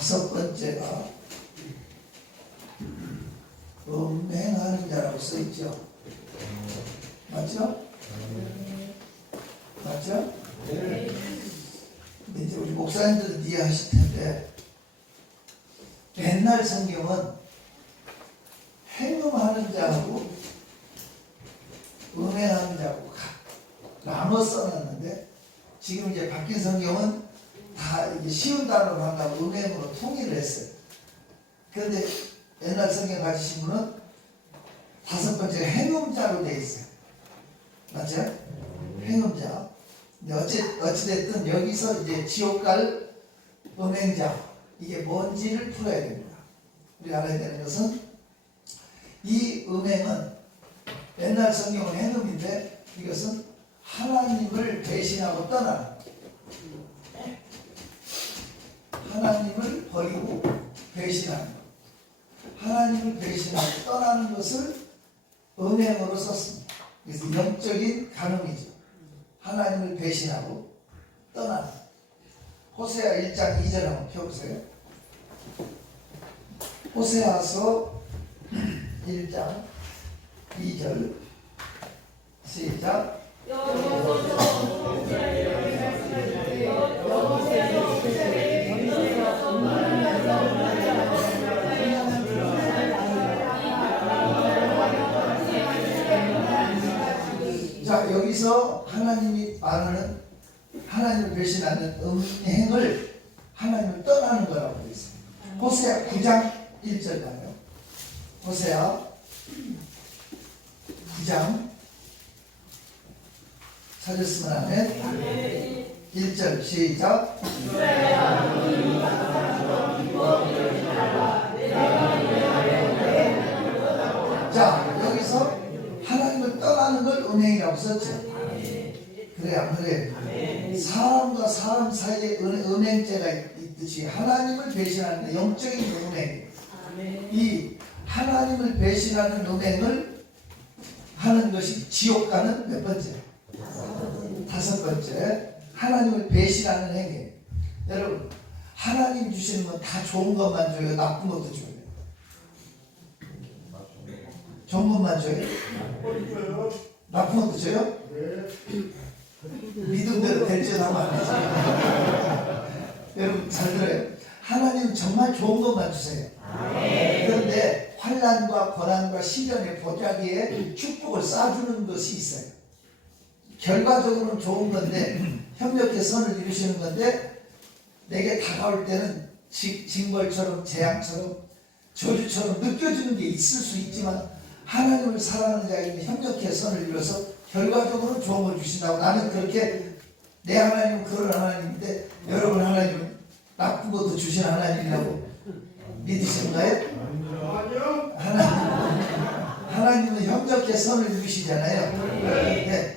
다섯 번째가 음행하는 자라고 써있죠. 맞죠? 맞죠? 근데 이제 우리 목사님들은 이해하실 텐데 옛날 성경은 행음하는 자하고 음행하는 자하고 나눠 써놨는데 지금 이제 바뀐 성경은 다 이제 쉬운 단어로 한다고 음행으로 통일을 했어요. 그런데 옛날 성경 가지신 분은 다섯 번째 행음자로 되어 있어요. 맞죠? 행음자. 근데 어찌됐든 여기서 이제 지옥 갈 음행자, 이게 뭔지를 풀어야 됩니다. 우리가 알아야 되는 것은 이 음행은 옛날 성경은 행음인데 이것은 하나님을 배신하고 떠나는, 하나님을 버리고 배신하는, 하나님을 배신하고 떠나는 것을 음행으로 썼습니다. 그래서 영적인 간음이죠. 하나님을 배신하고 떠나는. 호세아 1장 2절 한번 펴보세요. 호세아서 1장 2절 시작. 자, 여기서 하나님이 말하는 하나님을 배신하는 음행을 하나님을 떠나는 거라고 되어 있습니다. 호세아 9장 1절 봐요. 호세아 9장 찾았으면 하면 1절 시작. 자, 여기서 하나님을 떠나는 걸 음행이라고 썼죠. 그래 안 그래? 사람과 사람 사이에 음행죄가 있듯이 하나님을 배신하는 영적인 음행, 이 하나님을 배신하는 음행을 하는 것이 지옥 가는 몇 번째? 다섯 번째. 하나님을 배신하는 행위. 여러분, 하나님 주시는 건 다 좋은 것만 줘요? 나쁜 것도 줘요? 좋은 것만 줘요? 나쁜 것도 줘요? 믿음대로 될 줄 하면 안 되죠. 여러분 잘 들어요. 하나님은 정말 좋은 것만 주세요. 그런데 환난과 고난과 시련의 보자기에 축복을 쌓아주는 것이 있어요. 결과적으로는 좋은 건데 협력의 선을 이루시는 건데 내게 다가올 때는 징벌처럼 재앙처럼 저주처럼 느껴지는 게 있을 수 있지만 하나님을 사랑하는 자에게는 협력의 선을 이루어서 결과적으로 좋은 걸 주신다고. 나는 그렇게 내 하나님은 그런 하나님인데 여러분 하나님은 나쁜 것도 주신 하나님이라고 믿으신가요? 하나님은 협력의 선을 이루시잖아요. 네.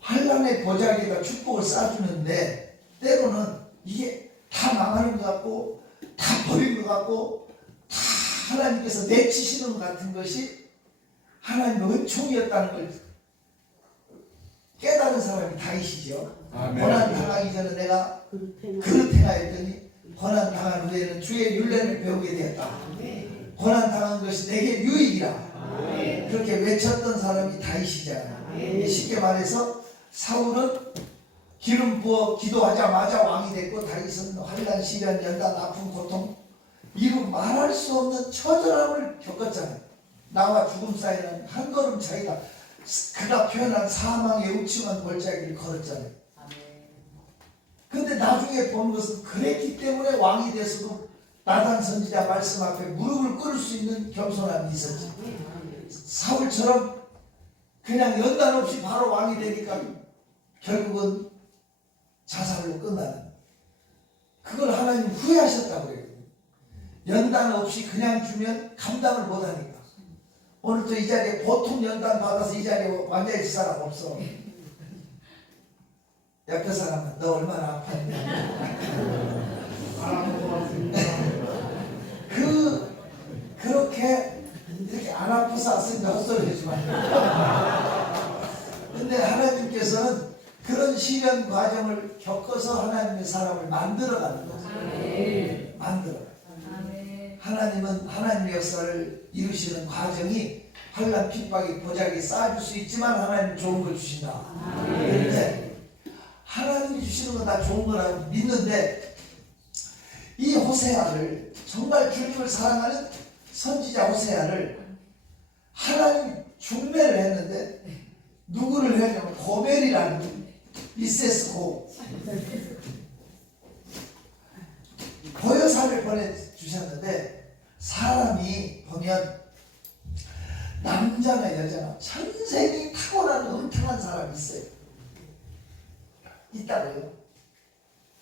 환난의 보자기가 축복을 쌓아주는데 때로는 이게 다 망하는 것 같고 다 버린 것 같고 다 하나님께서 내치시는 것 같은 것이 하나님의 은총이었다는 걸 깨달은 사람이 다윗이죠. 고난 당하기 전에 내가 그릇 행하였더니 고난 당한 후에는 주의 율례를 배우게 되었다. 고난 당한 것이 내게 유익이라. 그렇게 외쳤던 사람이 다윗이잖아요. 쉽게 말해서 사울은 기름 부어 기도하자마자 왕이 됐고 다윗은 환난, 시련, 연단, 아픔, 고통 이루 말할 수 없는 처절함을 겪었잖아요. 나와 죽음 사이는 한 걸음 차이다. 그가 표현한 사망의 우측한 골짜기를 걸었잖아요. 근데 나중에 본 것은 그랬기 때문에 왕이 돼서도 나단 선지자 말씀 앞에 무릎을 꿇을 수 있는 겸손함이 있었지. 사울처럼 그냥 연단 없이 바로 왕이 되니까 결국은 자살로 끝나는. 그걸 하나님 후회하셨다고 그래요. 연단 없이 그냥 주면 감당을 못하니까. 오늘도 이 자리에 보통 연단 받아서 이 자리에 앉아있을 사람 없어. 옆에 사람은 너 얼마나 아팠냐. 그렇게 이렇게 안 아파서 왔으니까 헛소리 하지 마. 근데 하나님께서는 그런 시련 과정을 겪어서 하나님의 사람을 만들어가는 거죠. 만들어요. 아멘. 하나님은 하나님의 역사를 이루시는 과정이 환난 핍박이 보자기 쌓아줄 수 있지만 하나님은 좋은 걸 주신다. 그런데 하나님이 주시는 건 다 좋은 거라고 믿는데 이 호세아를 정말 주님을 사랑하는 선지자 호세아를 하나님이 중매를 했는데 누구를 했냐면 고멜이라는 이세스고 보여사를 보내주셨는데 사람이 보면 남자나 여자나 천생이 탁월한 음탕한 사람이 있어요. 있다고요.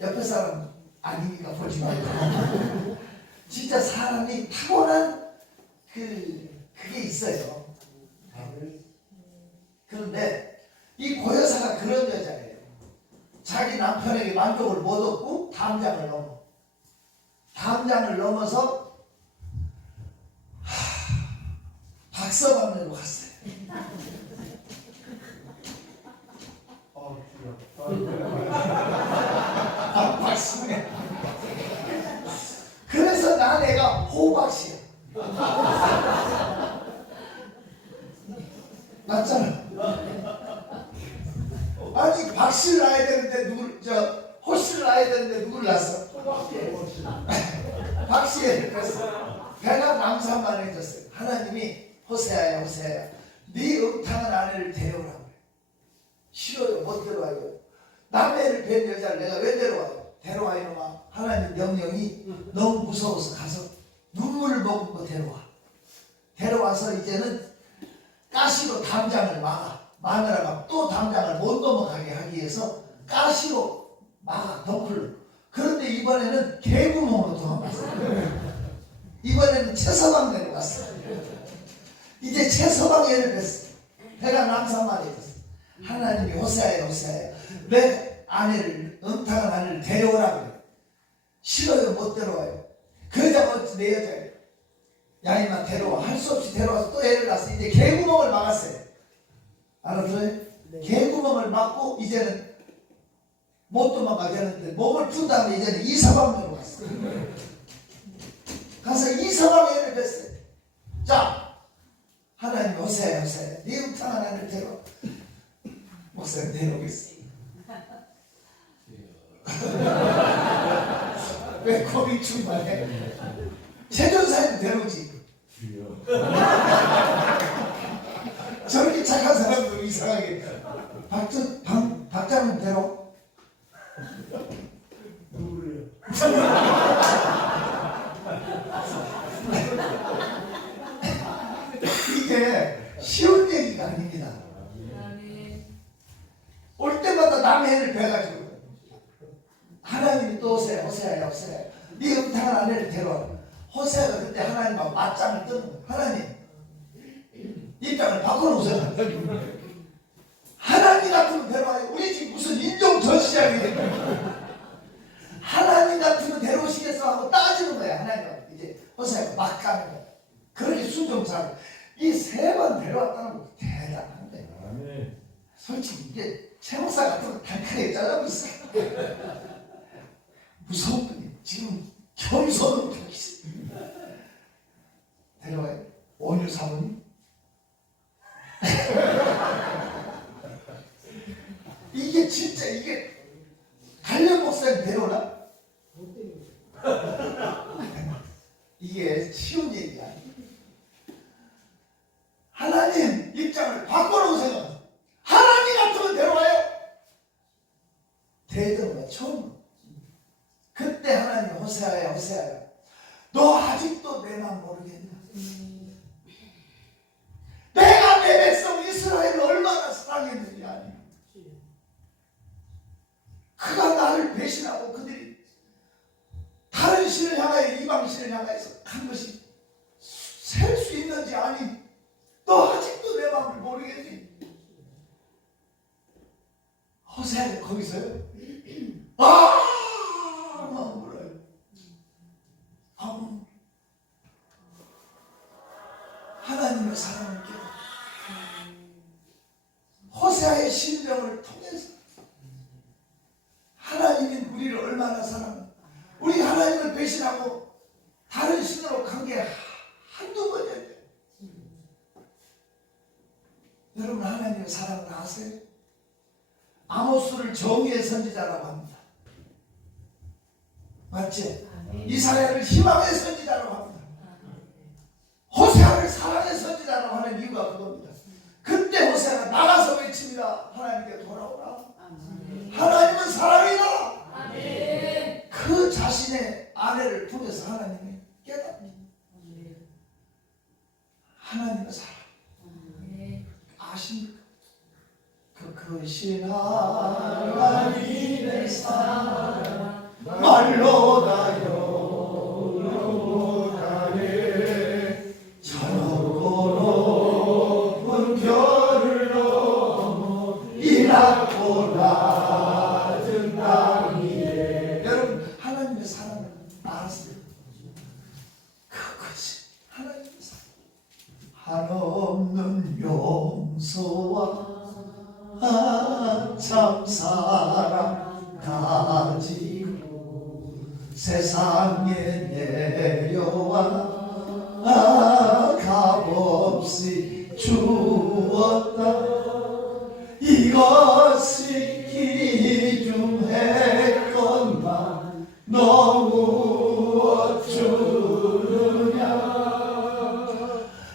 옆에 사람 아니니까 보지 말고 진짜 사람이 탁월한 그게 있어요. 그런데 이 고여사가 그런 여자예요. 자기 남편에게 만족을 못 얻고 담장을 넘어서 박서방으로 갔어요. 박수네. 그래서 난 애가 호박씨야. 맞잖아. 아니 박씨를 낳아야 되는데 호씨를 낳아야 되는데 누구를 낳았어? 박씨를 뺐어. 배가 남산만해졌어요. 하나님이 호세아야 호세아야 네 음탕한 아내를 데려오라고 그래. 싫어요. 못 데려와요. 남의 애를 뵌 여자를 내가 왜 데려와요? 데려와 이놈아. 하나님 명령이 너무 무서워서 가서 눈물을 머금고 데려와서 이제는 가시로 담장을 막아. 마누라가 또 담장을 못 넘어가게 하기 위해서 가시로 막아. 덩클로. 그런데 이번에는 개구멍으로 도망갔어요. 이번에는 채서방 내려갔어요. 이제 채서방 애를 뵀어. 배가 남산만해졌어. 하나님이 호세아야 호세아야 내 아내를 음탕한 아내를 데려오라고 그래. 싫어요. 못 데려와요. 그 여자가 어찌 내 여자예요. 야 이마 데려와. 할 수 없이 데려와서 또 애를 낳았어. 이제 개구멍을 막았어요. 알았어요? 네. 개구멍을 막고 이제는 못 도망가게 하는데 몸을 푼 다음에 이제는 이서방으로 갔어요. 가서 이서방 애를 뵀어요. 자 하나님 호세아야 호세아야 네 음탕한 아내를 데려와. 목사님 데려오겠어. 왜 고민 충만해? 최전사에도 데려오지. 저렇게 착한 사람도 이상하게 박자는 데려. 누구래요? 이게 쉬운 얘기가 아닙니다. 올 때마다 남의 애를 베가지고 하나님이 또 호세아야 호세아야 호세아야 네 음탕한 아내를 데려와. 호세아가 그때 하나님하고 맞짱을 뜨는 거야. 하나님 입장을 바꿔놓으세요. 하나님 같으면 데려와요. 우리 지금 무슨 인종전시장이에요. 하나님 같으면 데려오시겠어 하고 따지는 거야. 하나님하고 이제 호세아가 막 가는 거야. 그렇게 순종차고 이 세 번 데려왔다는 거 대단한데. 솔직히 이게 최 목사 같으면 단칼에 잘라고 있어. 무서운 분이 지금 겸손으로 바뀌지. 데려와요. 원유 사모님. 이게 진짜 이게 관련 목사님 데려오나? 이게 쉬운 얘기야. 하나님 입장을 바꿔놓으세요. 하나님 같으면 데려와요. 대등가 처음. 그때 하나님 호세아야 호세아야 너 아직도 내 마음 모르겠냐? 내가 내 백성 이스라엘을 얼마나 사랑했는지 아니? 그가 나를 배신하고 그들이 다른 신을 향하여 이방 신을 향하여서 한 것이 셀 수 있는지 아니? 너 아직도 내 마음을 모르겠니? 호세아가 거기서요? 마음 몰라요. 하나님의 사랑을 깨닫고 호세아의 심정을 통해서 하나님이 우리를 얼마나 사랑하는가. 우리 하나님을 배신하고 다른 신으로 간 게 한두 번이에요. 여러분 하나님의 사랑을 아세요? 아모스를 정의의 선지자라고 합니다. 맞지? 이사야를 희망의 선지자라고 합니다. 호세아를 사랑의 선지자라고 하는 이유가 그겁니다. 그때 호세아가 나가서 외칩니다. 하나님께 돌아오라. 하나님은 사랑이다. 그 자신의 아내를 통해서 하나님이 깨닫습니다. 하나님의 사랑 아십니까? 그것이 하나님의 사랑 말로 다요 못하네 저 높은 별을 넘어 이 낮고 낮은 땅 위에 여러분 하나님의 사랑을 알았어요? 그것이 하나님의 사랑 한없는 용서와 참 사랑 가지고 세상에 내려와 값없이 주었다 이것이 기중했건만 너무 주느냐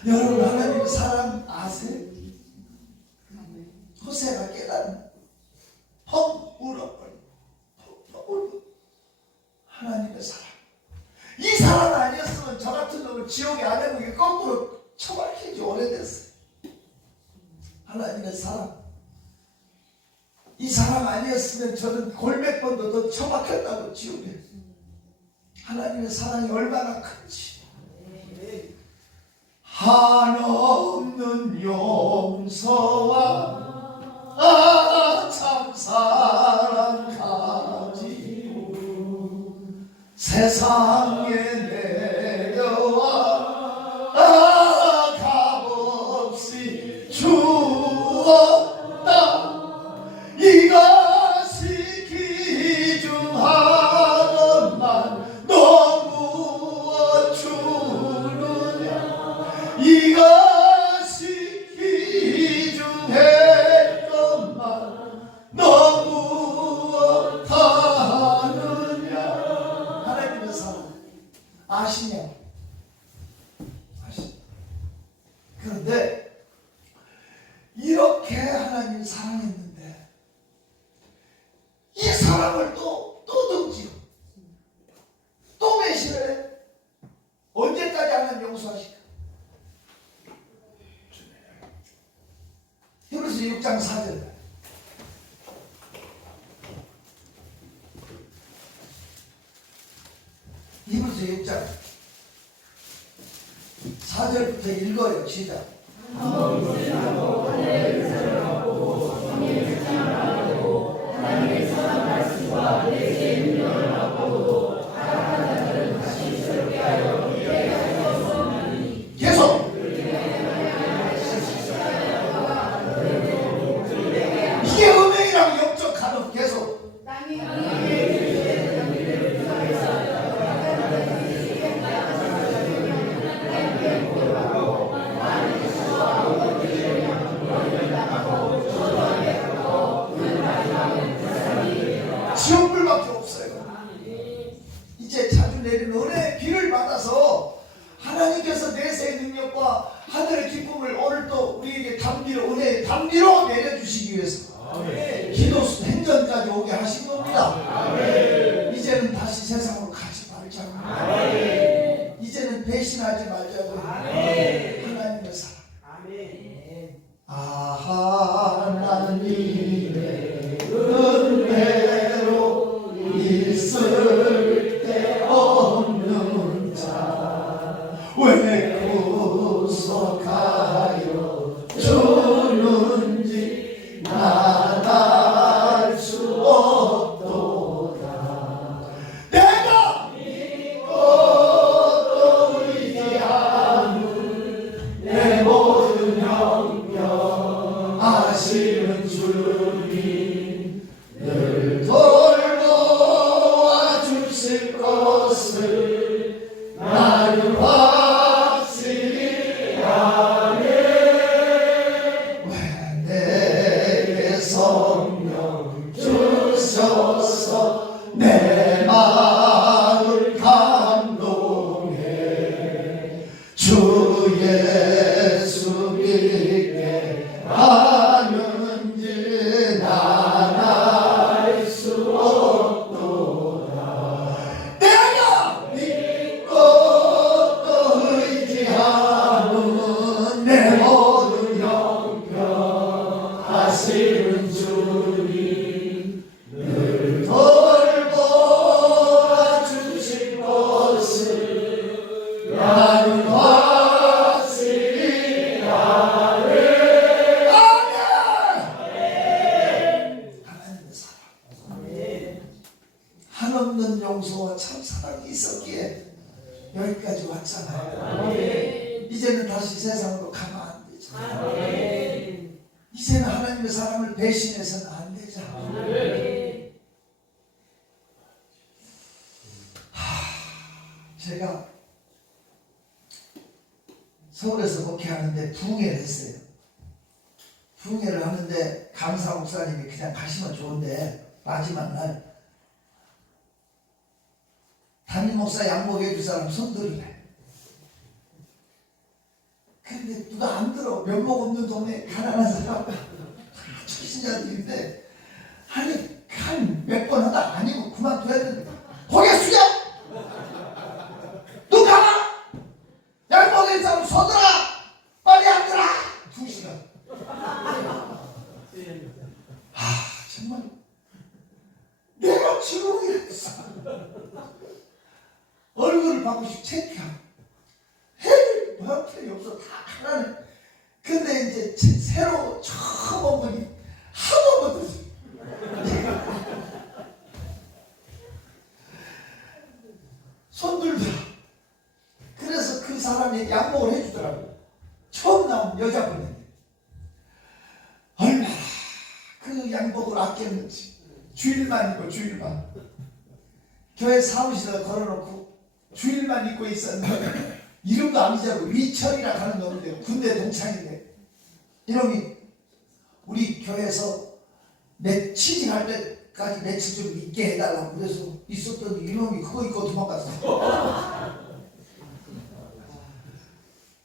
여러분 하나님의 사랑 아세요? 호세가 깨닫는 펑 울어버리고 펑 울고 하나님의 사랑 이 사랑 아니었으면 저 같은 놈을 지옥에 아내목에 거꾸로 처박힌 지 오래됐어요. 하나님의 사랑 이 사랑 아니었으면 저는 골몇번도 더 처박혔다고 지옥에 하나님의 사랑이 얼마나 큰지 한없는 용서와 참 사랑 가지고 세상에 내려와 값없이 주었다 이것이 기중하건만 너무 주느냐 이것이 기중했건만 너무 하느냐 하나님의 사랑 아시냐? 아시냐? 그런데 이렇게 하나님 사랑했는데 이 사랑을 또 등지고 또 배신을 해. 언제까지 하나님 용서하실까? 히브리서 6장 4절 히브리서 6장 4절부터 읽어요. 시작. 계속 이게 음행이라고 역적하는 계속 지옥불밖에 없어요. 이제 자주 내리는 은혜의 비를 받아서 하나님께서 내세의 능력과 하늘의 기쁨을 오늘 또 우리에게 담비로 은혜의 담비로 내려주시기 위해서 기도 행전까지 오게 하신 겁니다. 이제는 다시 세상으로 가지 말자고. 이제는 배신하지 말자고. 하나님의 사랑. 하나님의 은혜로 있을 때 없는 자 왜 구속하여 주는지 난 알 수 없도다. 내가 한없는 용서와 참 사랑이 있었기에 여기까지 왔잖아요. 이제는 다시 세상으로 가면 안 되죠. 이제는 하나님의 사랑을 배신해서는 안 되죠. 제가 서울에서 목회하는데 부흥회를 했어요. 부흥회를 하는데 강사 목사님이 그냥 가시면 좋은데 마지막 날 담임 목사 양복해 줄 사람 손들이래. 근데 누가 안 들어. 면목 없는 동네 가난한 사람 출신자들인데 아니 한 몇 번 하다 아니고 그만둬야 되는데 고개 숙여! 눈 감아! 양복해 줄 사람 손들어! 빨리 앉으라! 2시간. 정말 내가 지옥이랬어. 얼굴을 바꾸시고 창피하고 해줄 형편이 없어. 다 가난해. 근데 이제 새로 처음 온 분이 하도 못했어. 손들더라. 그래서 그 사람이 양복을 해주더라고요. 처음 나온 여자분인데 얼마나 그 양복을 아꼈는지. 주일만 입고 주일만. 교회 사무실에 걸어놓고 주일만 입고 있었는데 이름도 안 잊어고 위철이라 하는 놈인데 군대 동창인데 이놈이 우리 교회에서 취직할 때까지 며칠 좀 있게 해달라고 그래서 있었더니 이놈이 그거 입고 도망갔어.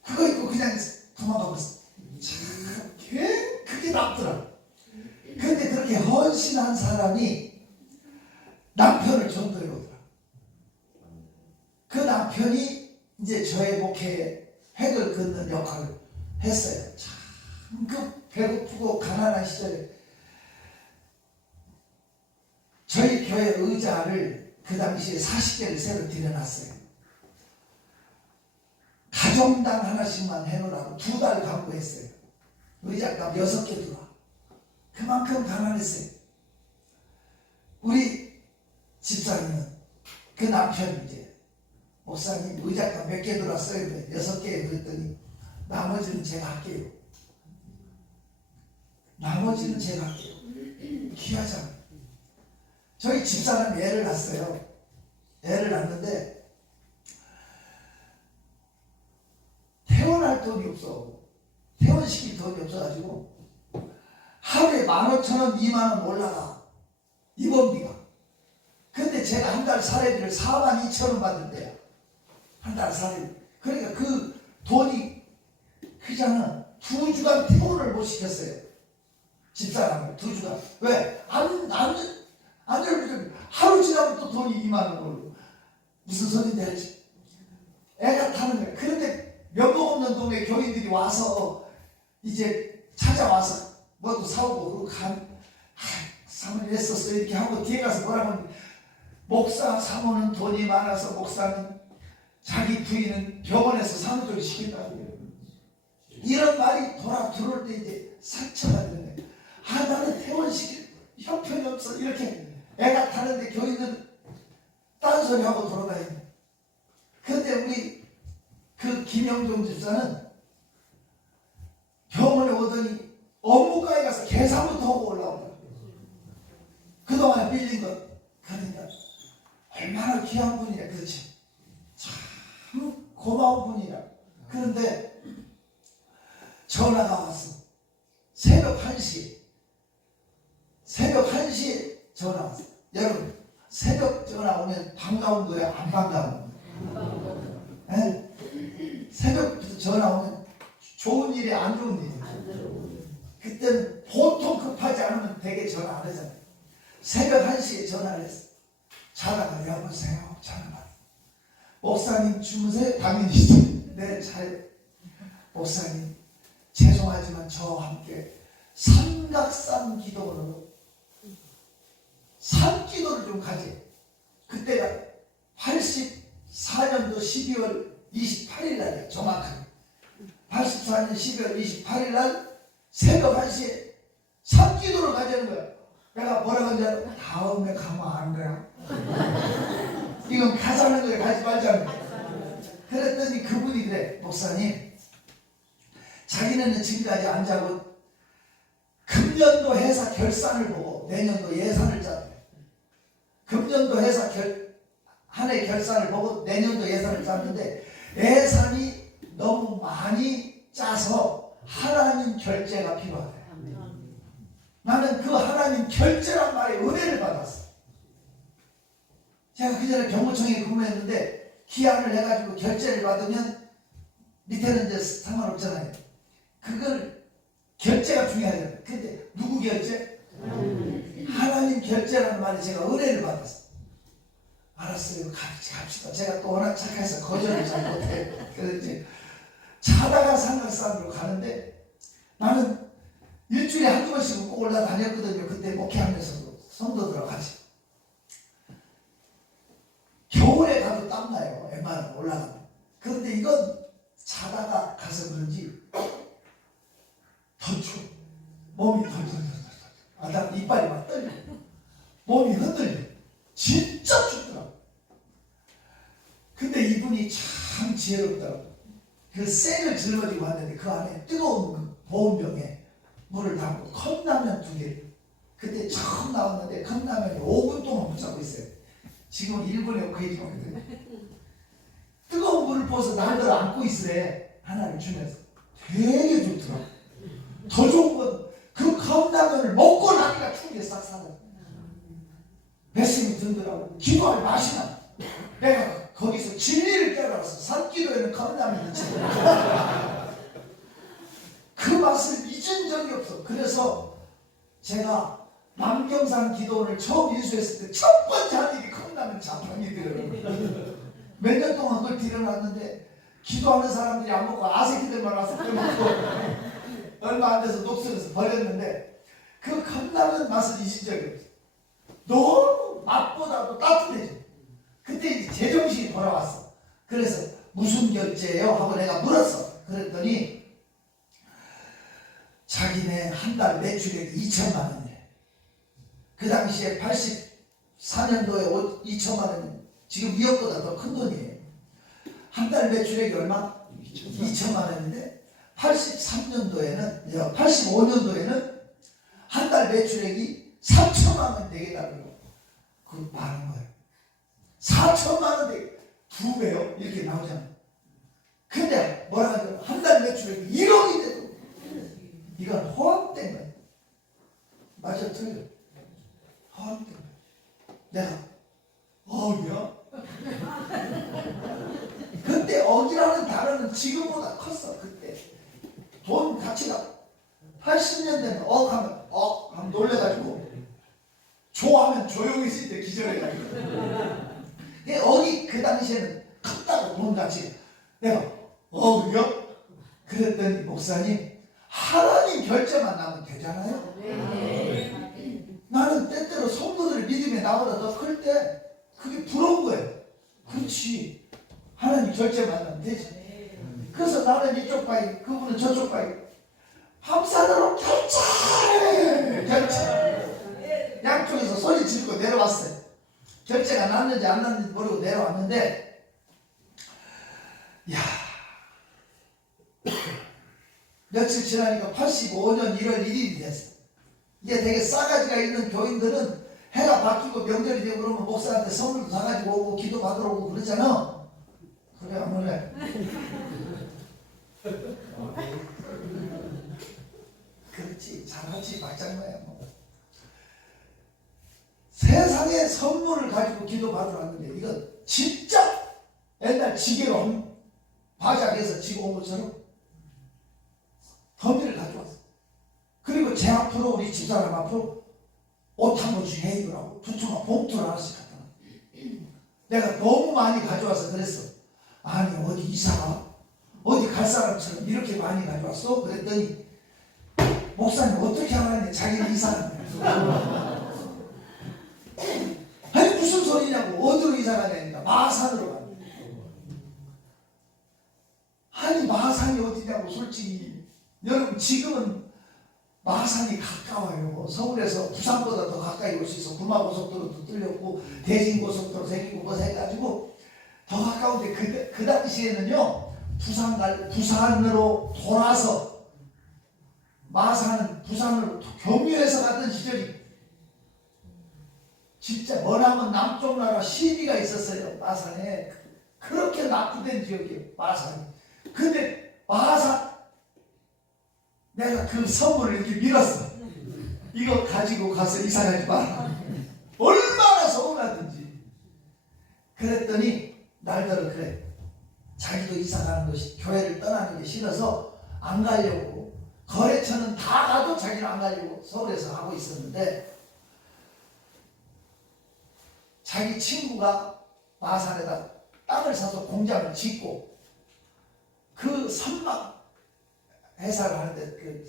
그거 입고 그냥 도망가버렸어. 참 그게 낫더라. 근데 그렇게 헌신한 사람이 남편을 전도해 오더라. 그 남편이 이제 저의 목회에 획을 긋는 역할을 했어요. 참 그 배고프고 가난한 시절에 저희 교회 의자를 그 당시에 40개를 새로 들여놨어요. 가정당 하나씩만 해놓으라고 2달 광고했어요. 의자값 6개 들어와. 그만큼 가난했어요. 우리 집사님은 그 남편이 이제 목사님 의자값 몇 개 들어왔어요? 6개. 그랬더니 나머지는 제가 할게요. 나머지는 제가 할게요. 귀하잖아요. 저희 집사람이 애를 낳았어요. 애를 낳았는데 퇴원할 돈이 없어. 퇴원시킬 돈이 없어가지고 하루에 15,000원, 20,000원 올라가. 입원비가. 근데 제가 한 달 사례비를 42,000원 받는데요. 한 달 사례비. 그러니까 그 돈이 그잖아. 2주간 퇴원을 못 시켰어요. 집사람을 2주간. 왜? 안 열리죠. 하루 지나면 또 돈이 20,000원 오르고. 무슨 소리인지 알지? 애가 타는 거야. 그런데 면목 없는 동네 교인들이 와서 이제 찾아와서 뭐도 사오고 그러고 사모님 애썼어 이렇게 하고 뒤에 가서 뭐라고 하는데 목사 사모는 돈이 많아서 목사는 자기 부인은 병원에서 산후조리 시킨다고. 이런 말이 들어올 때 이제 상처가 되는 거예요. 나는 퇴원시킬 형편이 없어. 이렇게 애가 타는데 교인들은 딴소리하고 돌아다니는. 근데 우리 그 김영종 집사는 병원에 오더니 업무과에 가서 계산부터 하고 올라오더라고요. 그동안 빌린 것. 그러니까 얼마나 귀한 분이야. 그렇지. 참 고마운 분이야. 그런데 전화가 왔어. 새벽 1시에 전화 왔어. 여러분 새벽 전화 오면 반가운 거야? 안 반가운 거야? 새벽부터 전화 오면 좋은 일이 안 좋은 일이야. 그때는 보통 급하지 않으면 되게 전화 안 하잖아요. 새벽 1시에 전화를 했어. 자다가 여보세요. 전화 받아. 목사님 주무세요? 당연히 네 잘. 목사님 죄송하지만 저와 함께 삼각산 기도로 산기도를 좀 가지. 그때가 84년도 12월 28일 날이야. 정확하게 84년 12월 28일 날 새벽 1시에 산기도를 가자는 거야. 내가 뭐라고 하는지 알아? 다음에 가면 안 거야. 이건 가자는 거야, 가지 말자는 거야. 그랬더니 그분이 그래, 목사님, 자기네는 지금까지 안 자고 금년도 회사 결산을 보고 내년도 예산을 짜대. 금년도 회사 한 해 결산을 보고 내년도 예산을 짰는데 예산이 너무 많이 짜서 하나님 결제가 필요하대. 나는 그 하나님 결제란 말에 은혜를 받았어. 제가 그전에 경무청에 근무했는데 기한을 해가지고 결제를 받으면 밑에는 이제 상관없잖아요. 그걸 결제가 중요하잖아요. 근데 누구 결제? 하나님 결제라는 말에 제가 은혜를 받았어요. 알았어요. 갑시다. 제가 또 워낙 착해서 거절을 잘 못해. 그랬지. 자다가 삼각산으로 가는데 나는 일주일에 한두 번씩은 꼭 올라다녔거든요. 그때 목회하면서도 성도들하고 같이. 겨울에 가도 땀나요. 웬만하면 올라가면. 그런데 이건 자다가 가서 그런지 더 추워. 몸이 덜덜덜덜. 아, 나 이빨이 막 떨려. 몸이 흔들려. 진짜 춥더라. 근데 이분이 참 지혜롭더라고. 그 쌩을 짊어지고 왔는데 그 안에 뜨거운 보온병에 물을 담고 컵라면 2개. 그때 처음 나왔는데 컵라면이 5분 동안 붙잡고 있어요. 지금은 일본에 오케이 좀 하거든요. 뜨거운 물을 부어서 날들 안고 있으래. 하나를 주면서. 되게 좋더라. 더 좋은 건 그 컵라면을 먹고 나니까 추운 게 싹 사라져. 배심이 든더라고. 기도할 맛이 나. 내가 거기서 진리를 깨달았어. 산기도에는 컵라면이 있지. 그 맛을 잊은 적이 없어. 그래서 제가 남경산 기도원을 처음 인수했을 때 첫 번째 한 일이 컵라면 자판이더라고요. 몇 년 동안 그걸 들여놨는데 기도하는 사람들이 안 먹고 아새끼들만 와서 빼먹고 얼마 안 돼서 녹슬어서 버렸는데 그 컵라면 맛을 잊은 적이 없어. 너무 맛보다도 따뜻해져. 그때 이제 제정신이 돌아왔어. 그래서 무슨 결제예요? 하고 내가 물었어. 그랬더니 자기네 한 달 매출액이 2천만 원이래. 그 당시에 84년도에 2천만 원이 지금 2억보다 더 큰 돈이에요. 한 달 매출액이 얼마? 2천만 원인데 83년도에는 85년도에는 한 달 매출액이 3천만 원 되겠다고. 그거 많은 거예요. 4천만 원 되게 2배요? 이렇게 나오잖아. 근데 뭐라 하죠? 한 달 매출액이 1억이 돼도 이건 호황 때문에. 맞아, 틀려. 호황 때문에. 내가 어기야? 그때 어기라는 단어는 지금보다 컸어. 그때 돈 가치가 80년대는 하면 하면 놀래가지고 좋아하면 조용히 있을 때 기절해가지고 어기 그 당시에는 컸다고 돈 가치. 내가 그래요? 그랬더니 목사님 하나님 결제만 나면 되잖아요. 나는 때때로 성도들의 믿음에 나보다 더 클 때 그게 부러운 거예요. 그렇지. 하나님 결제만 나면 되지. 그래서 나는 이쪽 바위, 그분은 저쪽 바위. 밤사도록 결제! 양쪽에서 소리 지르고 내려왔어요. 결제가 났는지 안 났는지 모르고 내려왔는데, 야, 며칠 지나니까 85년 1월 1일이 됐어. 이게 되게 싸가지가 있는 교인들은 해가 바뀌고 명절이 되고 그러면 목사한테 선물도 사가지고 오고 기도 받으러 오고 그러잖아. 그래 안 그래? 그렇지. 잘하지. 말장난이야 뭐. 세상에 선물을 가지고 기도 받으러 왔는데 이거 진짜 옛날 지게로 바닥에서 지고 온 것처럼 더미를 가져왔어. 그리고 제 앞으로 우리 집사람 앞으로 옷 한 번씩 해 입으라고 두툼한 봉투를 하나씩 갖다 놨어. 내가 너무 많이 가져와서 그랬어. 아니 어디 이사가? 어디 갈 사람처럼 이렇게 많이 가져왔어? 그랬더니 목사님 어떻게 하라니 자기는 이사는 아니 무슨 소리냐고. 어디로 이사 가냐니까 마산으로 가. 아니 마산이 어디냐고. 솔직히 여러분 지금은 마산이 가까워요. 서울에서 부산보다 더 가까이 올 수 있어. 구마고속도로도 뚫렸고 대진고속도로 생기고 뭐 해가지고 더 가까운데 그 당시에는요 부산으로 돌아서 마산은 부산으로 경유해서 갔던 시절이 진짜 머나먼 남쪽 나라 시비가 있었어요. 마산에 그렇게 낙후된 지역이에요. 마산이. 근데 마산 내가 그 선물을 이렇게 밀었어. 이거 가지고 가서 이사가지 마라. 얼마나 서운하든지. 그랬더니 날더러 그래. 자기도 이사가는 것이 교회를 떠나는 게 싫어서 안 가려고. 거래처는 다 가도 자기는 안 가려고 서울에서 하고 있었는데 자기 친구가 마산에다 땅을 사서 공장을 짓고 그 선박 회사를 하는데 그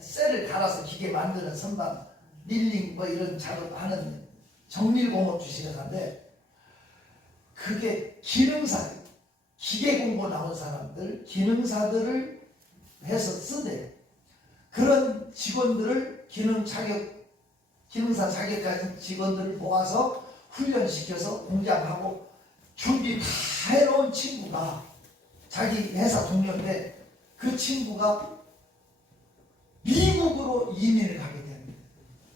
쇠를 갈아서 기계 만드는 선박 릴링 뭐 이런 작업하는 정밀공업 주식을 하는데 그게 기능사 기계 공부 나온 사람들 기능사들을 해서 쓰대. 그런 직원들을 기능사 자격 가진 직원들을 모아서 훈련시켜서 공장하고 준비 다 해놓은 친구가 자기 회사 동료인데 그 친구가 미국으로 이민을 가게 됩니다.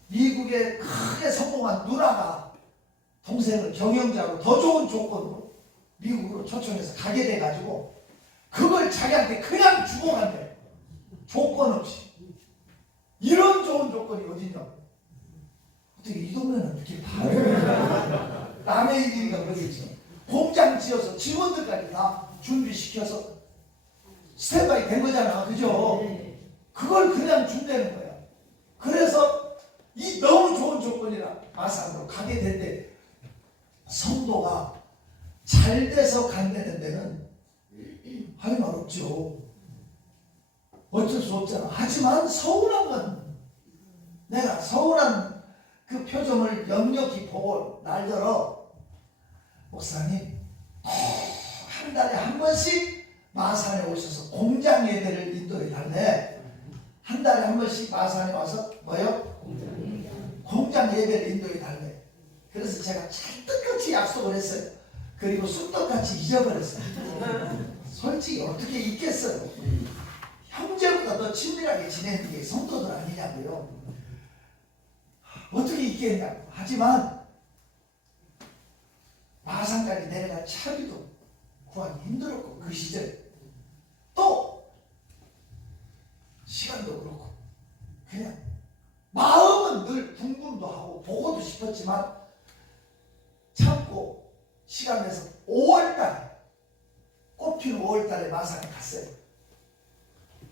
미국에 크게 성공한 누나가 동생을 경영자로 더 좋은 조건으로 미국으로 초청해서 가게 돼가지고 그걸 자기한테 그냥 주고 간대. 조건 없이. 이런 좋은 조건이 어딨냐고. 어떻게 이 동네는 이렇게 다 남의 일이니까 그러겠지. 공장 지어서 직원들까지 다 준비시켜서 스탠바이 된 거잖아. 그죠? 그걸 그냥 준다는 거야. 그래서 이 너무 좋은 조건이라 마산으로 가게 된데 성도가 잘 돼서 간다는 데는 할 말 없죠. 어쩔 수 없잖아. 하지만 서운한 건 내가 서운한 그 표정을 역력히 보고 날더러 목사님 한 달에 한 번씩 마산에 오셔서 공장 예배를 인도해 달래. 한 달에 한 번씩 마산에 와서 뭐요? 공장 예배를 인도해 달래. 그래서 제가 찰떡같이 약속을 했어요. 그리고 쑥떡같이 잊어버렸어요. 솔직히 어떻게 있겠어요? 형제보다 더 친밀하게 지내는 게 성도들 아니냐고요. 어떻게 있겠냐고. 하지만 마산까지 내려갈 차비도 구하기 힘들었고 그 시절 또 시간도 그렇고 그냥 마음은 늘 궁금도 하고 보고도 싶었지만 참고 시간 내서 5월달에 꽃피는 5월달에 마산에 갔어요.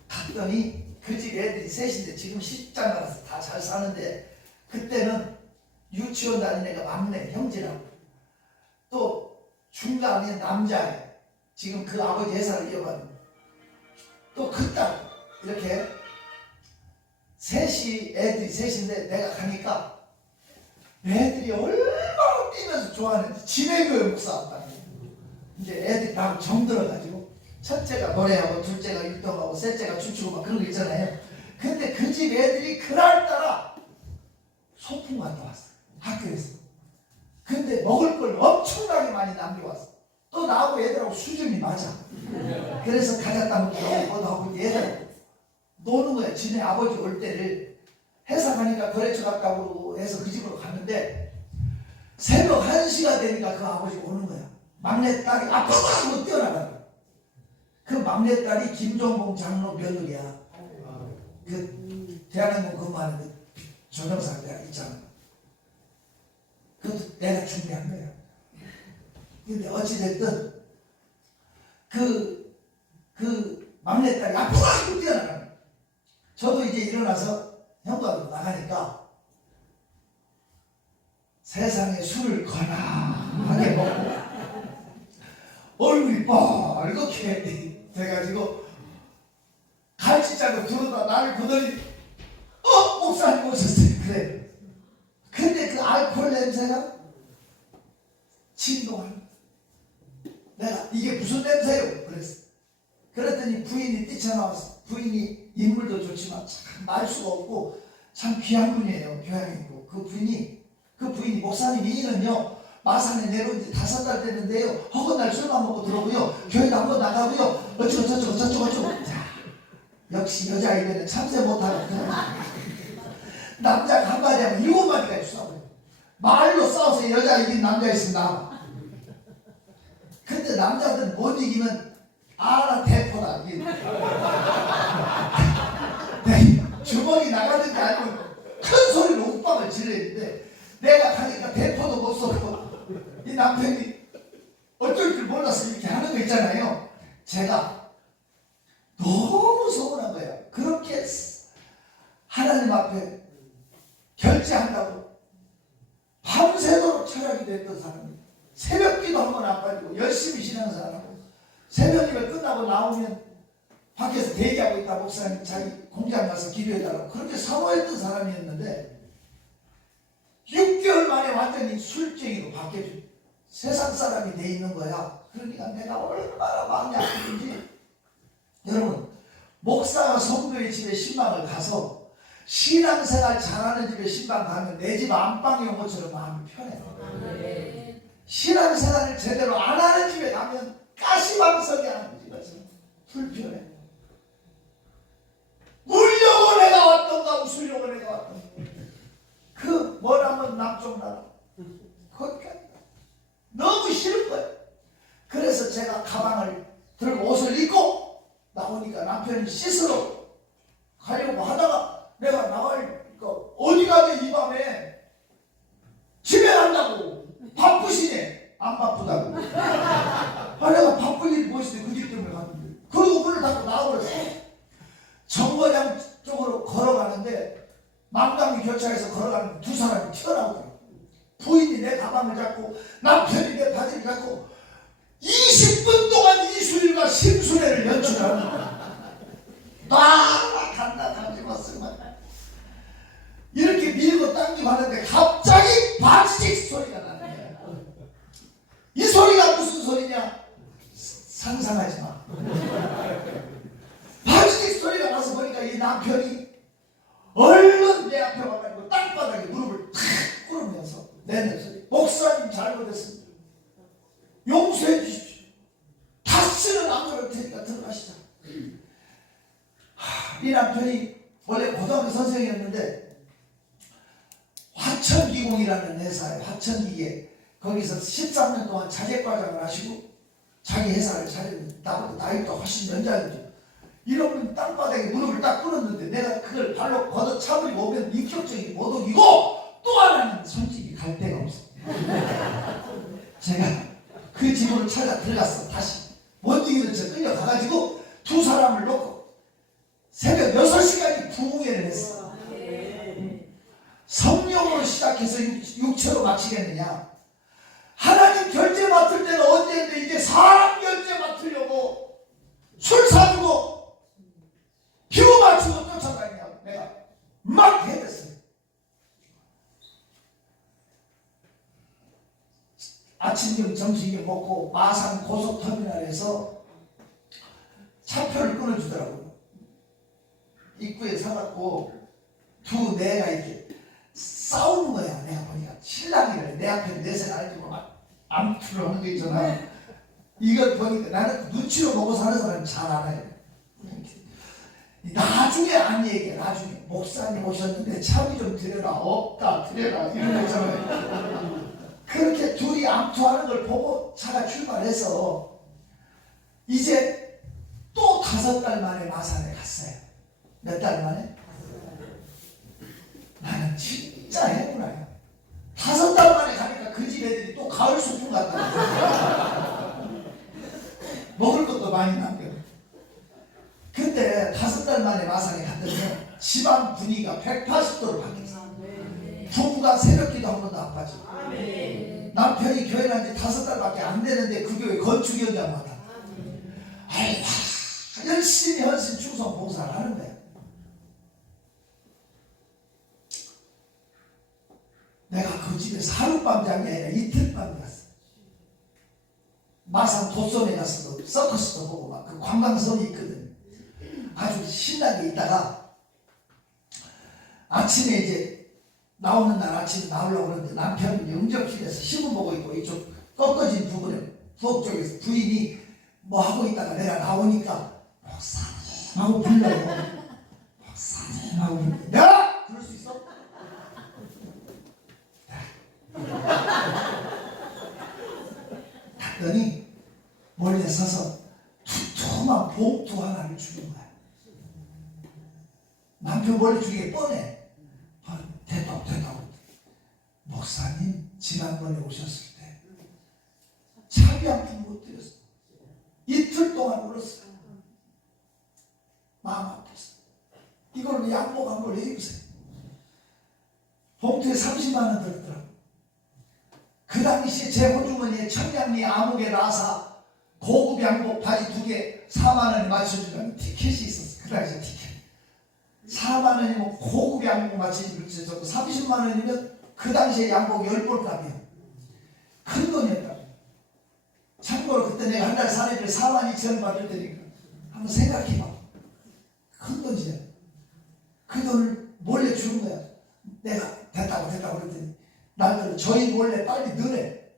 갔더니 그 집 애들이 셋인데 지금 시집장 가서 다 잘 사는데 그때는 유치원 다니는 애가 막내 형제라고 또 중간에 남자애 지금 그 아버지 회사를 이어가는 또 그 딸 이렇게 애들이 셋인데 내가 가니까 애들이 얼마나 뛰면서 좋아하는지 지내교회 목사 왔다. 이제 애들이 나하고 정들어가지고 첫째가 노래하고 둘째가 율동하고 셋째가 춤추고 막 그런 거 있잖아요. 근데 그 집 애들이 그날따라 소풍 갔다 왔어. 학교에서. 근데 먹을 걸 엄청나게 많이 남겨왔어. 또 나하고 애들하고 수준이 맞아. 그래서 가자다 먹고 뭐도 하고 얘들 노는 거야. 지네 아버지 올 때를 회사 가니까 거래처 갔다고 해서 그 집으로 갔는데 새벽 1시가 되니까 그 아버지 오는 거야. 막내딸이 아프고 뛰어나가요. 그 막내딸이 김종봉 장로 며느리야. 그 대한항공 근무하는 그 조정사 있잖아. 그것도 내가 준비한 거야. 근데 어찌됐든 그 막내딸이 아프고 뛰어나가요. 저도 이제 일어나서 현관으로 나가니까 세상에 술을 거나하게 먹고 얼굴이 빨갛게 돼가지고 갈치자고 들어다 나를 보더니 목사님 오셨어요. 그래. 근데 그 알코올 냄새가 진동하는 내가 이게 무슨 냄새요? 그랬어. 그랬더니 부인이 뛰쳐나와서, 부인이 인물도 좋지만 참 말 수가 없고 참 귀한 분이에요. 교양이고. 그 부인이 목사님, 이는요 마산에 내려온 지 5달 됐는데요, 허건날 술만 먹고 들어오고요, 교회도 한번 나가고요, 어쩌고 저쩌고 저쩌고 저쩌고. 자, 역시 여자아이들은 참새 못하는 남자가 한마디 하면 7마디까지 싸워요. 말로 싸워서 여자 이긴 남자 있습니다. 근데 남자들은 못 이기면 대포다. 주먹이 나가는지 알고 큰 소리로 욱박을 지르는데, 내가 가니까 대포도 못 쏘고 이 남편이 어쩔 줄 몰라서 이렇게 하는 거 있잖아요. 제가 너무 서운한 거예요. 그렇게 하나님 앞에 결제한다고 밤새도록 철학이 됐던 사람이, 새벽기도 한 번 안 빠지고 열심히 신앙생활하고, 새벽기가 끝나고 나오면 밖에서 대기하고 있다, 목사님 자기 공장 가서 기도해달라고 그렇게 사모했던 사람이었는데, 6개월 만에 완전히 술쟁이로 바뀌어져. 세상 사람이 돼 있는 거야. 그러니까 내가 얼마나 마음이 아프든지. 여러분, 목사가 성도의 집에 신방을 가서 신앙생활 잘하는 집에 신방 가면 내 집 안방에 온 것처럼 마음이 편해요. 신앙생활을 제대로 안 하는 집에 가면 가시방석에 하는 집에서 불편해. 울려고 내가 왔던가 웃으려고 내가 왔던가. 그 뭐라면 남쪽 나라 거기까지 너무 싫은 거예요. 그래서 제가 가방을 들고 옷을 입고 나오니까 남편이 씻으러 가려고 하다가, 내가 나가니까 어디 가게 이 밤에 집에 간다고. 바쁘시네. 안 바쁘다고. 내가 바쁠 일이 무엇인데 그 집 때문에 갔는데. 그리고 문을 닫고 나와버렸어. 정거장 쪽으로 걸어가는데, 망강이 교차해서 걸어가는 2사람이 튀어나오더라고. 부인이 내 가방을 잡고 남편이 내 바지를 잡고 20분 동안 이수일과 심수래를 연출하는 나 간다 당기었으면 이렇게 밀고 당기고 하는데, 갑자기 바지직 소리가 나는 거야. 이 소리가 무슨 소리냐? 상상하지 마. 바지직 소리가 나서 보니까 이 남편이 얼른 내 앞에 와가지고 땅바닥에 무릎을 탁 꿇으면서 내는 소리, 목사님 잘못했습니다. 용서해 주십시오. 다시는 안 그럴 테니까 들어가시자. 이 남편이 원래 고등학교 선생이었는데 화천기공이라는 회사에, 화천기계 거기서 13년 동안 자재과장을 하시고 자기 회사를 차렸는데, 나보다 나이도 훨씬 연장이죠. 이러면 땅바닥에 무릎을 딱 꿇었는데, 내가 그걸 발로 걷어 차버리고 오면 인격적인 모독이고, 또 하나는 솔직히 갈 데가 없어. 제가 그 집으로 찾아 들어갔어. 다시 못 이기는 척 끌려가가지고 2사람을 놓고 새벽 6시까지 부흥회를 했어. 성령으로 시작해서 육체로 마치겠느냐. 하나님 결제 맡을 때는 언제인데 이제 사람 결제 맡으려고 술 사주고 비유 맞추고 쫓아다니냐고 내가 막 해댔어요. 아침경 점심경 먹고 마산 고속터미널에서 차표를 끊어주더라고요. 입구에 서갖고 내가 이렇게 싸우는 거야. 내가 보니까 신랑이래. 내 앞에 내색 알지고 막 암투를 하는 거 있잖아. 이걸 보니까 나는 눈치로 보고 사는 사람은 잘 알아요. 나중에 안 얘기해. 나중에 목사님 오셨는데 차비 좀 드려라. 없다 드려라 이런 거 있잖아요. 그렇게 둘이 암투하는 걸 보고 차가 출발해서 이제 또 5달 만에 마산에 갔어요. 몇 달 만에? 나는 진짜 해구나요. 5달 만에 가니까 그 집 애들이 또 가을 소풍 갔다. 먹을 것도 많이 남겨. 근데 5달 만에 마산에 갔더니 집안 분위기가 180도로 바뀌었어. 부부가 새벽기도 한 번도 안 빠지고, 남편이 교회 난 지 5달밖에 안 되는데 그 교회 건축위원장 맡아. 아이고, 열심히 헌신 충성 봉사를 하는 거야. 내가 그 집에서 하룻밤 잔 게 아니라 이틀밤 잤어. 마산 도선에 가서도 서커스도 보고 막 그 관광섬이 있거든. 아주 신나게 있다가 아침에 이제 나오는 날 아침에 나오려고 그러는데 남편이 영접실에서 신문 보고 있고 이쪽 꺾어진 부분에 부엌 쪽에서 부인이 뭐 하고 있다가 내가 나오니까 목사님 하고 불러요. 목사님 하고 불러요. 내가 부를 수 있어? 갔더니 몰래 서서 두툼한 봉투 하나를 주는 거야. 남편 몰래 주기에 뻔해. 됐다고. 목사님 지난번에 오셨을 때 차비 한 푼 못 드렸어. 이틀 동안 울었어요. 마음 아팠어. 이걸로 양복 한 벌 해주세요. 봉투에 30만 원 들었더라고. 그 당시에 제 호주머니에 청량리 아무개 라사 고급 양복 바지 2개 4만 원에 맞춰주는 티켓이 있었어. 그 당시에 티켓 4만 원이면 고급 양복 맞춰주고 30만 원이면 그 당시에 양복 10벌 값이야. 큰 돈이었다. 참고로 그때 내가 한 달 사례비를 4만 2천 원 받을 테니까 한번 생각해봐. 큰 돈이야. 그 돈을 몰래 주는 거야. 내가 됐다고 그랬더니 나를 저희 몰래 빨리 넣으래.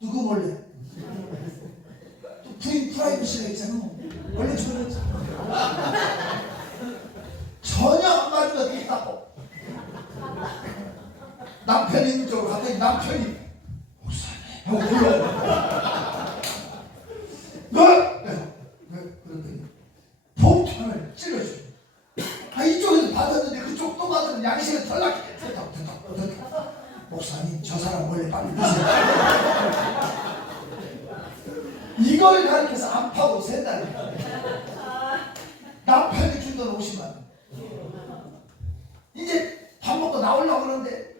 누구 몰래? 또 부인 프라이버시가 있잖아. 원래 주는 전혀 안 맞는 게 있다고. 남편이 있는 쪽으로 갔더니 남편이 목사님 하고 불러요. 그랬더니 봉투 하나를 찔러줘. 이쪽에서 받았는데 그쪽 또 받으면 양식을 털락해. 됐다. 목사님 저 사람 원래 빨리 드세요. 이걸 가르쳐서 안 파고 샌다니까. 남편이 준 돈 50만 원. 이제 밥 먹고 나오려고 그러는데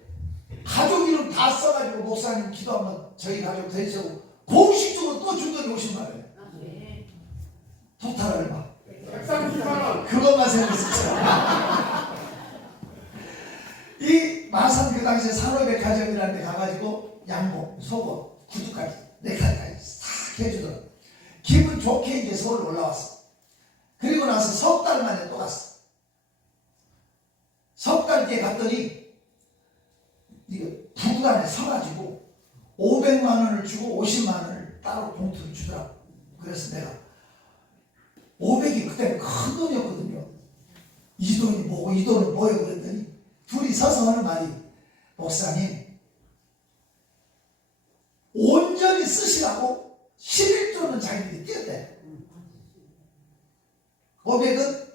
가족 이름 다 써가지고 목사님 기도 한번 저희 가족 되시고 공식적으로 또 준 돈이 50만 원이에요. 토탈 얼마? 130만 원. 그것만 생겼었죠. 이 마산 그 당시에 산호백화점이라는 데 가가지고 양복, 속옷, 구두까지 넥타이까지 싹 해주더라고. 기분 좋게 이제 서울 올라왔어. 그리고 나서 석 달 만에 또 갔어. 석 달 뒤에 갔더니 이거 부부간에 서가지고 500만 원을 주고 50만 원을 따로 봉투를 주더라고. 그래서 내가 500이 그때 큰 돈이었거든요. 이 돈이 뭐고 이 돈은 뭐예요? 그랬더니 둘이 서서 하는 말이 목사님 온전히 쓰시라고 11조는 자기들이 띄었대. 500은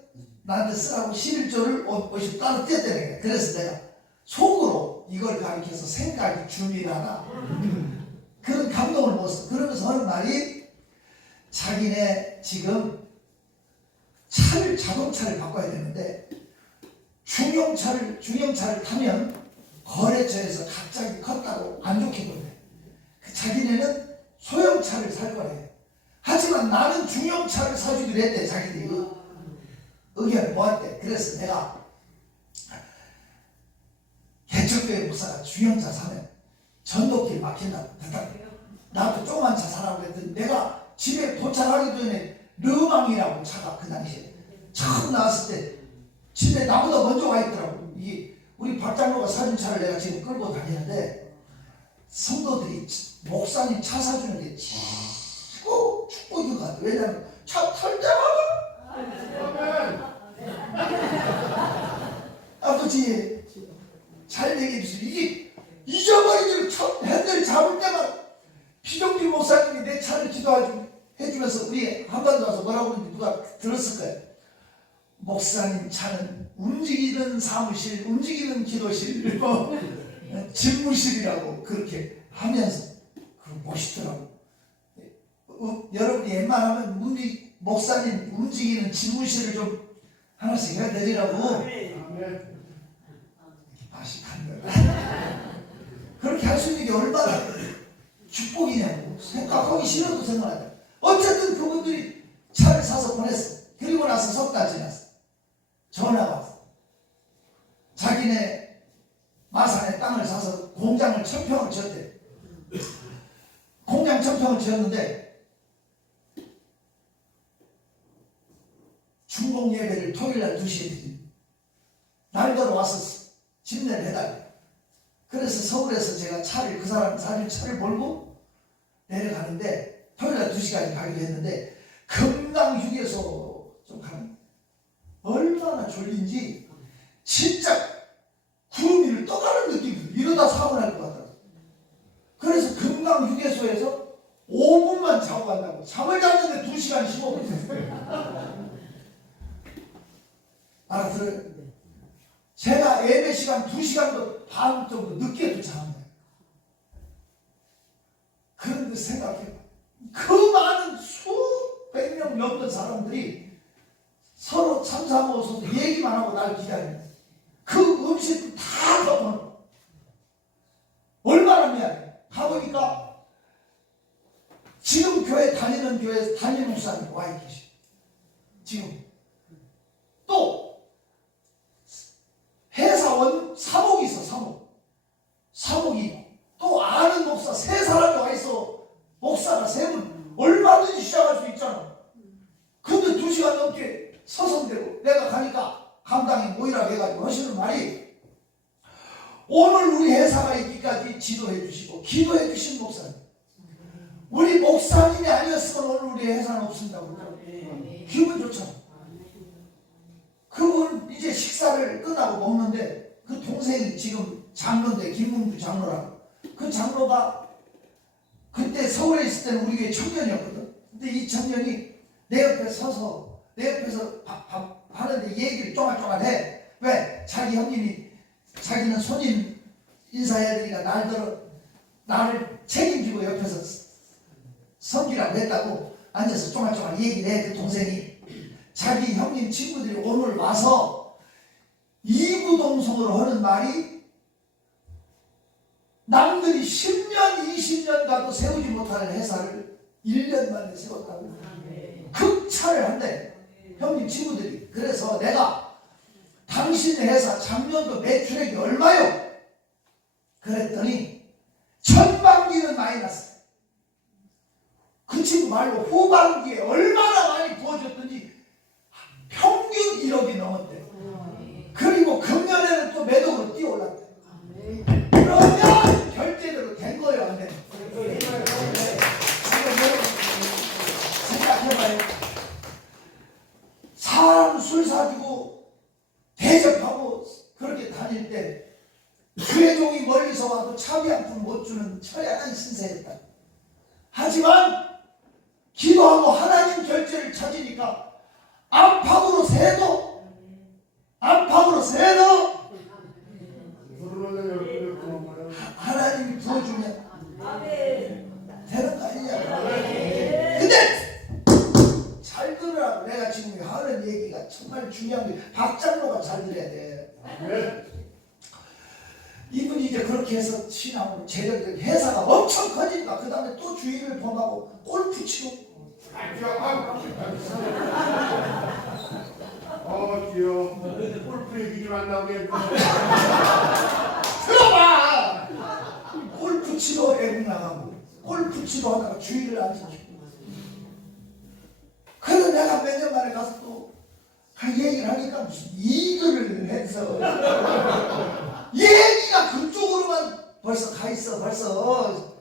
나한테 쓰라고 11조를 50 따로 띄었대. 그래서 내가 속으로 이걸 가리켜서 생각이 준비하나 그런 감동을 먹었어. 그러면서 하는 말이 자기네 지금 자동차를 바꿔야 되는데 중형차를 타면 거래처에서 갑자기 컸다고 안 좋게 보네. 자기네는 소형차를 살 거래. 하지만 나는 중형차를 사주기로 했대. 자기들이 의견을 모았대. 그래서 내가 개척교회 목사가 중형차 사면 전도길 막힌다고. 나도 조그만 차 사라고 했더니 내가 집에 도착하기 전에 르망이라고 차가 그 당시에 처음 나왔을 때 집에 나보다 먼저 와 있더라고. 이게 우리 박장로가 사준 차를 내가 지금 끌고 다니는데 성도들이 목사님 차 사주는 게 최고 축복인 것 같아. 왜냐하면 차 탈 때마다 아버지 잘 되게 해주세요. 이게 잊어버리기를 핸들 잡을 때만 피동길 목사님이 내 차를 기도해주면서 우리 한반도 와서 뭐라고 그러는지 누가 들었을 거예요. 목사님 차는 움직이는 사무실, 움직이는 기도실, 집무실이라고 그렇게 하면서 멋있더라고. 여러분이 웬만하면 목사님 움직이는 집무실을 좀 하나씩 해야 되리라고. 맛이 간다. 그렇게 할 수 있는 게 얼마나 축복이냐고. 생각하기 싫어도 생각하자. 어쨌든 그분들이 차를 사서 보냈어. 그리고 나서 석 달 지났어. 전화가 왔어. 자기네 마산에 땅을 사서 공장을 1000평을 지었대. 공장 1000평을 지었는데 중공 예배를 토요일날 2시에 드립니다. 날더러 와서 집내를 해달래요. 그래서 서울에서 제가 그 사람 차를 몰고 내려가는데 토요일날 2시까지 가기로 했는데 금강 휴게소 좀 가는 얼마나 졸린지 진짜 구름 위를 떠가는 느낌이 들어요. 이러다 사고 날 것 같더라고요. 그래서 금강 휴게소에서 5분만 자고 간다고 잠을 잤는데 2시간 15분 됐어요. 알아들어요? 제가 예배 시간 2시간도 반 정도 늦게 도착합니다. 그런데 생각해봐. 그 많은 수백 명 넘는 사람들이 서로 참사 먹어서 얘기만 하고 날 기다립니다. 그 음식 다 덮어놓고 얼마나 미안해. 가보니까 지금 교회 다니는 교회 담임 목사님 와 계시. 지금 또 회사원 사목이 있어. 사목이 또 아는 목사 3사람이 와 있어. 목사가 3분 얼마든지 시작할 수 있잖아. 근데 2시간 넘게 서성대고 내가 가니까 감당이 모이라고 해가지고 하시는 말이 오늘 우리 회사가 있기까지 지도해 주시고 기도해 주신 목사님, 우리 목사님이 아니었으면 오늘 우리 회사는 없습니다고 기분 좋잖아. 그분 이제 식사를 끝나고 먹는데 그 동생이 지금 장로인데 김문주 장로라고, 그 장로가 그때 서울에 있을 때는 우리 교회 청년이었거든. 근데 이 청년이 내 옆에 서서 내 옆에서 밥 하는데 얘기를 쫑알쫑알 해. 왜? 자기 형님이 자기는 손님 인사해야 되니까 나를 책임지고 옆에서 섬기라고 했다고 앉아서 쫑알쫑알 얘기를 해. 그 동생이 자기 형님 친구들이 오늘 와서 이구동성으로 하는 말이 남들이 10년 20년 가도 세우지 못하는 회사를 1년 만에 세웠다고 극찬을 한대 형님 친구들이. 그래서 내가 당신 회사 작년도 매출액이 얼마요? 그랬더니 전반기는 마이너스. 그 친구 말로 후반기에 얼마나 많이 부어줬더니 평균 1억이 넘었대. 그리고 금년에는 또 매덕으로 뛰어올랐대. 그러면 결제대로 된 거예요, 안 돼? 생각해봐요. 사람 술 사주고 대접하고 그렇게 다닐 때 주회종이 멀리서 와도 차비 한 푼 못 주는 처량한 신세였다. 하지만 기도하고 하나님 결제를 찾으니까 안팎으로 새도 하나님이 부어주면 되는 거 아니냐. 근데 잘 들으라고. 내가 지금 하는 얘기가 정말 중요한 게 박장로가 잘 들어야 돼. 이분이 이제 그렇게 해서 신앙으로 재력이 회사가 엄청 커지니까 그 다음에 또 주인을 범하고 골프 치고 주여 골프 얘기 좀 안 나오게 들어봐. 골프 치러 애국 나가고 골프 치러 하다가 주인을 안 지키고. 그래서 내가 몇 년 만에 가서 또 얘기를 하니까 무슨 이글을 해서 얘기가 그쪽으로만 벌써 가 있어. 벌써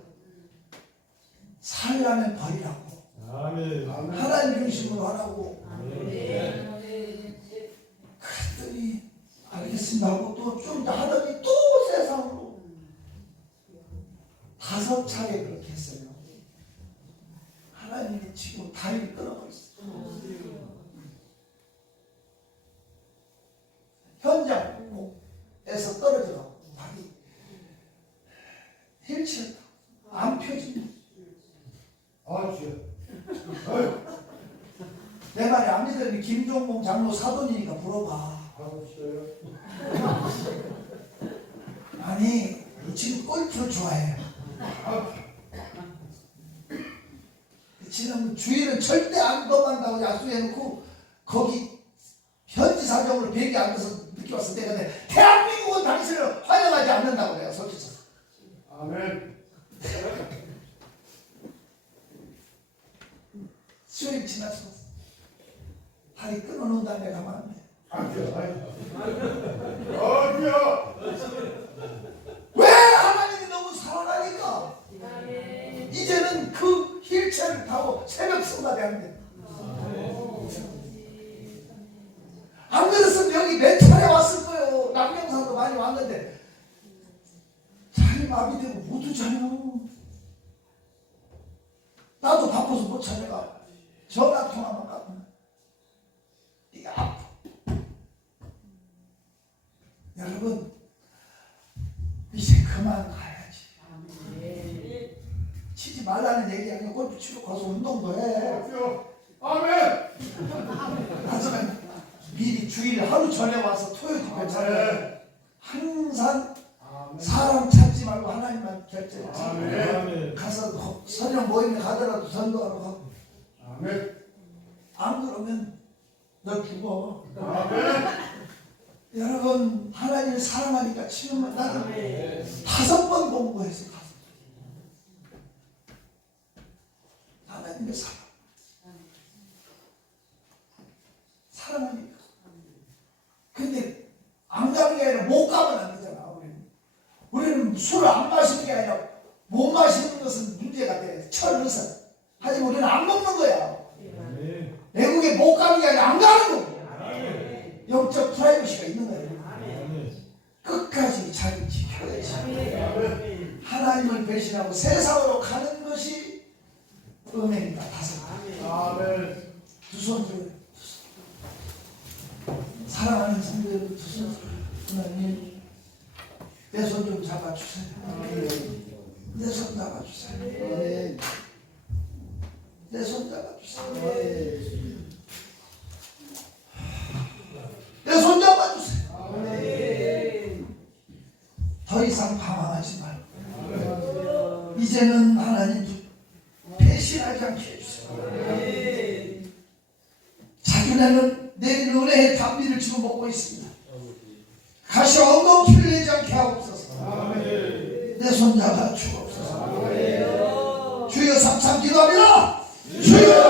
살려면 버리라고. 아멘. 하나님 중심으로 하라고. 그랬더니 알겠습니다 하고 또 좀 하더니 또 세상으로 5차례 그렇게 했어요. 하나님이 지금 다리를 끊어버렸어요. 현장에서 떨어져가고 다리 휠체어 안 펴집니다. 주여. 내 말이 안 믿으니 김종봉 장로 사돈이니까 물어봐. 아니 지금 골프를 좋아해요. 지금 주일은 절대 안 범한다고 약속해놓고 거기 현지 사정으로 비행기 앉아서 늦게 왔을 때가 돼. 대한민국은 당신을 환영하지 않는다고 내가 솔직히. 아멘. 수요일 지났어. 다리 끊어놓은 다음에 가면 안 돼. 어디야? 왜? 하나님이 너무 사랑하니까. 이제는 그 휠체어를 타고 새벽 성가대 한대. 안 그랬으면 여기 몇 차례 왔을 거예요. 남명산도 많이 왔는데 자리 마비되고 못 오잖아요. 나도 바빠서 못 찾아가. 전화 통화만 가면 네가 아파. 여러분 이제 그만 가야지. 치지 말라는 얘기 아니고 골프 치러 가서 운동도 해. 아멘. 하지만 미리 주일 하루 전에 와서 토요일 결제를 항상 사람 찾지 말고 하나님만 결제를 아멘. 가서 선영 모임에 가더라도 전도하러 가고. 아멘. 안 그러면 너 죽어. 아멘. 여러분 하나님을 사랑하니까 지금은 나는 5번 공부해서 5번. 하나님의 사랑하니까. 근데 안 가는 게 아니라 못 가면 안 되잖아. 우리는 술을 안 마시는 게 아니라 못 마시는 것은 문제가 돼. 철릇은. 하지만 우리는 안 먹는 거야. 외국에 못 가는 게 아니라 안 가는 거야. 영적 프라이버시가 있는 거예요. 끝까지 자기 지켜야지. 하나님을 배신하고 세상으로 가는 것이 음행이다. 5. 아멘. 두 손 들어요. 사랑하는 성도들 두 손 들어요. 하나님 내 손 좀 잡아주세요. 내 손 잡아주세요. 내 손 잡아주세요. 내 손 잡아주세요. 더 이상 방황하지 말고 이제는 하나님 배신하지 않게 해주세요. 자기네는 내린 은혜의 단비를 지금 먹고 있습니다. 가시 엉겅퀴를 내지 않게 하옵소서. 내 손 잡아 주옵소서. 주여 삼참 기도합니다. 주여